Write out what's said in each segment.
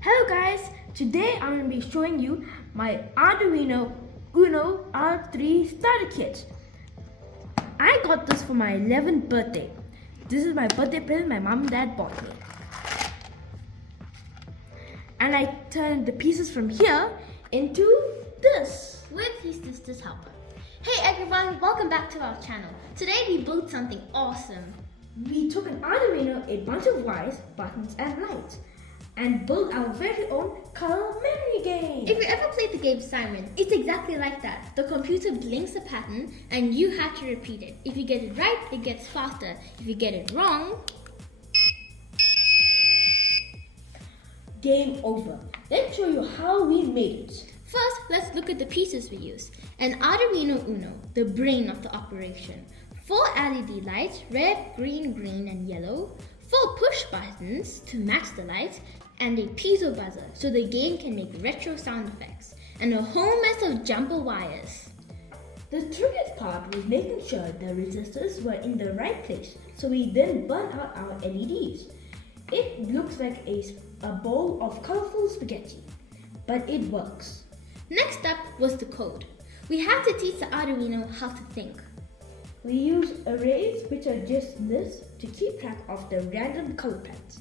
Hello guys, today I'm going to be showing you my Arduino UNO R3 Starter Kit. I got this for my 11th birthday. This is my birthday present my mom and dad bought me. And I turned the pieces from here into this. With his sister's help. Hey everyone, welcome back to our channel. Today we built something awesome. We took an Arduino, a bunch of wires, buttons and lights, and built our very own color memory game. If you ever played the game Siren, it's exactly like that. The computer blinks a pattern and you have to repeat it. If you get it right, it gets faster. If you get it wrong, game over. Let's show you how we made it. first let's look at the pieces we used. An Arduino UNO, the brain of the operation. 4 LED lights, red, green, green and yellow. 4 push buttons to match the lights, and a piezo buzzer so the game can make retro sound effects, and a whole mess of jumper wires. The trickiest part was making sure the resistors were in the right place so we didn't burn out our LEDs. It looks like a bowl of colorful spaghetti, but it works. Next up was the code. We had to teach the Arduino how to think. We use arrays, which are just lists, to keep track of the random color palettes.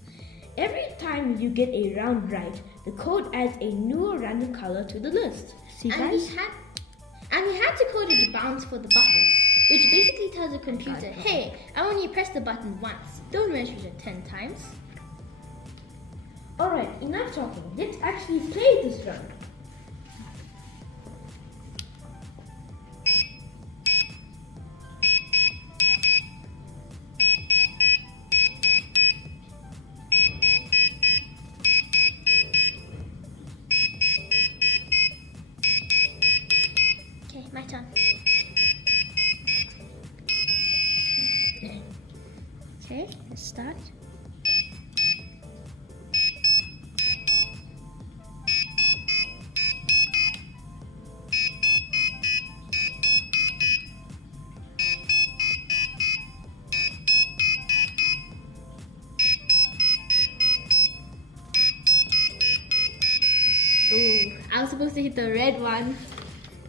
Every time you get a round right, the code adds a new random color to the list. See guys? And we had to code a bounce for the buttons, which basically tells the computer, hey, I want you to press the button once, don't measure it 10 times. Alright, enough talking. Let's actually play this run. Okay, my turn. Okay, let's start. Ooh, I was supposed to hit the red one.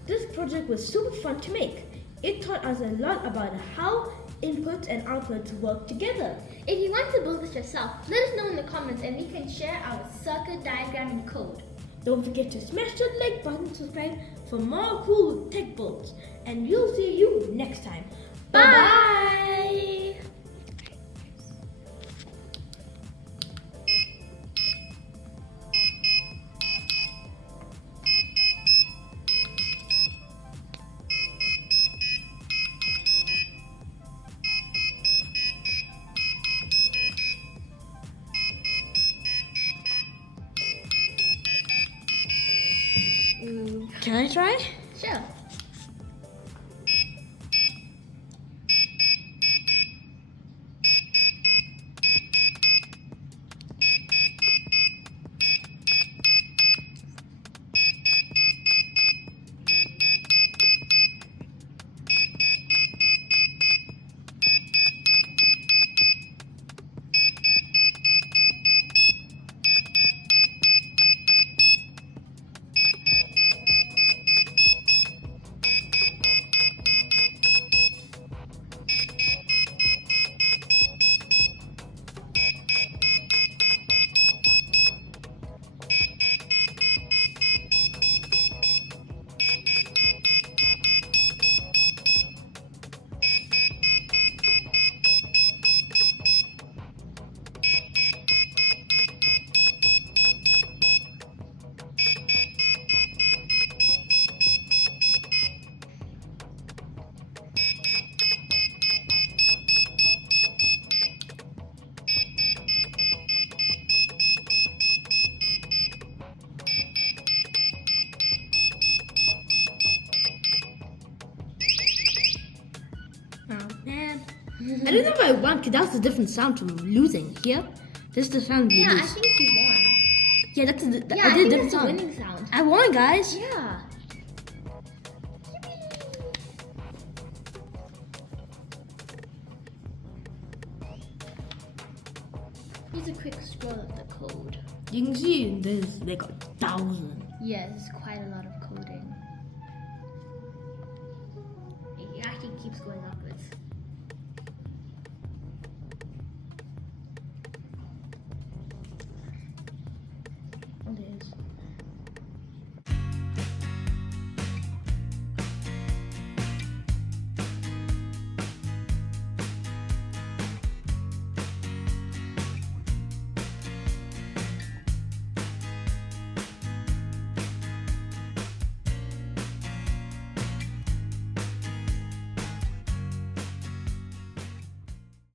This project was super fun to make. It taught us a lot about how inputs and outputs work together. If you want to build this yourself, let us know in the comments and we can share our circuit diagram and code. Don't forget to smash the like button and subscribe for more cool tech builds. And we'll see you next time. Bye! Can I try? Sure. I don't know if I won because that's a different sound from losing. Here, this is the sound we Yeah, lose. I think you won. Yeah, that's a, Yeah, I I did a think different that's a sound. winning sound. I won, guys. Yeah. Here's a quick scroll of the code. You can see there's like 1,000. Yes, it's quite a lot of coding. It actually keeps going upwards.